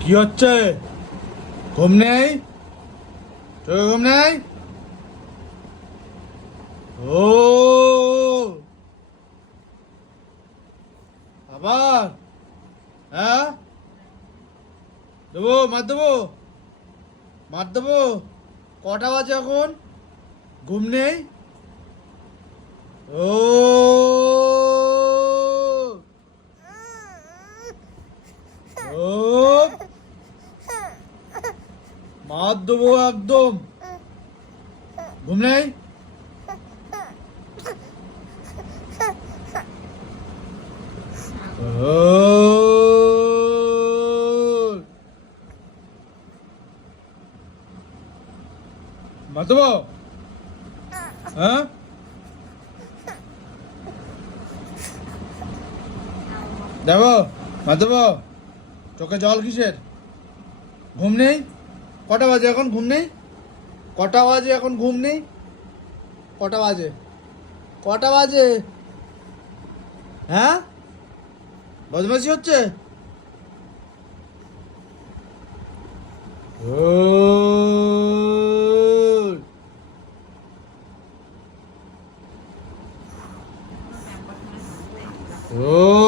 কি হচ্ছে? ঘুম নেই? চোখে ঘুম নেই? ও আবার? হ্যাঁ, দেবো মার দেবো? মার দেবো? কটা বাজে এখন? ঘুম নেই? ও ও মার দেবো একদম। ঘুম নেই? ও মার দেবো? হ্যাঁ, দেবো? মার দেবো? চোখে জল কিসের? ঘুম নেই? কটা বাজে এখন? ঘুম নেই? কটা বাজে এখন? ঘুম নেই? কটা বাজে? কটা বাজে? হ্যাঁ, বদমাশি হচ্ছে? ও ও